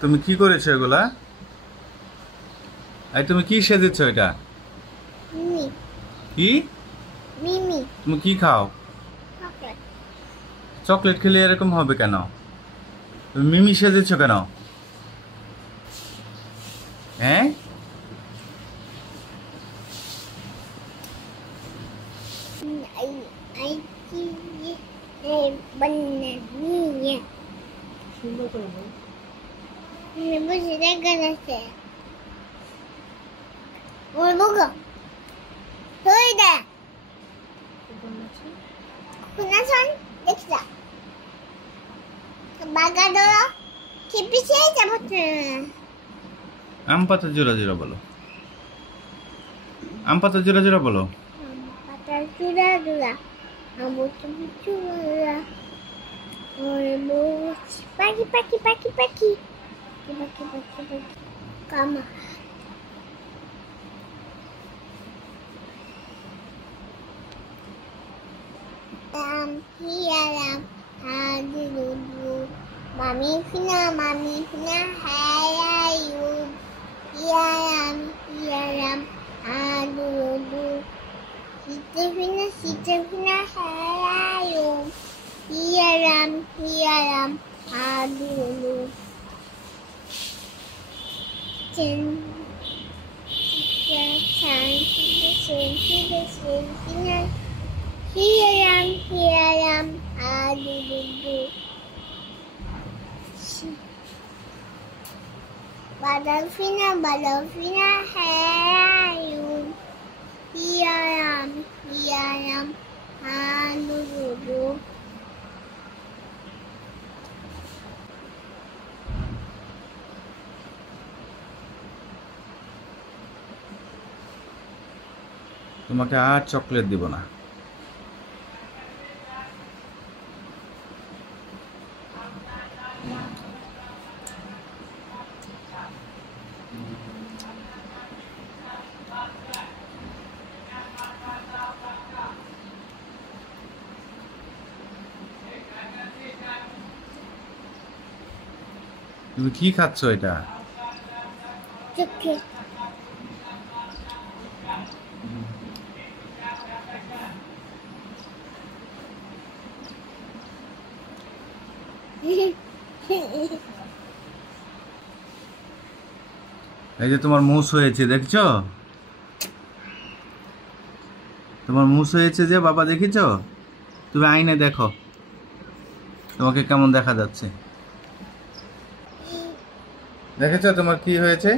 তুমি কি করেছো এগুলা? তুমি কি সেজেছো এটা? মিমি। কি? মিমি। তুমি কি খাও? চকলেট। চকলেট খেলে এরকম হবে কেন? তুমি মিমি সেজেছো কেন? হ্যাঁ, I I see a banana. সুন্দর করে বল। বুঝে দেখা যাচ্ছে। ওর বগো। হই দে। কোনাছন দেখছা। বাগা ধরো। কি পিছিয়ে যাবো তো। আম পাতা জোড়া জোড়া বলো। আম পাতা জোড়া জোড়া বলো। পাতা জোড়া জোড়া। আমু তুমি জোড়া। ওরে বুঝ। পাখি পাখি পাখি পাখি। পাখি পাখি পাখি। কামা। Here Mommy Fina, how are you? Here Sita Fina, how are you? Here how do you? Here I am, how do you? Badalfina, how are you? Here I am, how do you? তোমাকে আর চকলেট দিব না। তুমি কি খাচ্ছ এটা? চকলেট। এই যে তোমার মুছ হয়েছে, দেখছো? তোমার মুছ হয়েছে যে বাবা, দেখেছো? তুমি আয়নায় দেখো তোমাকে কেমন দেখা যাচ্ছে। দেখেছো তোমার কি হয়েছে?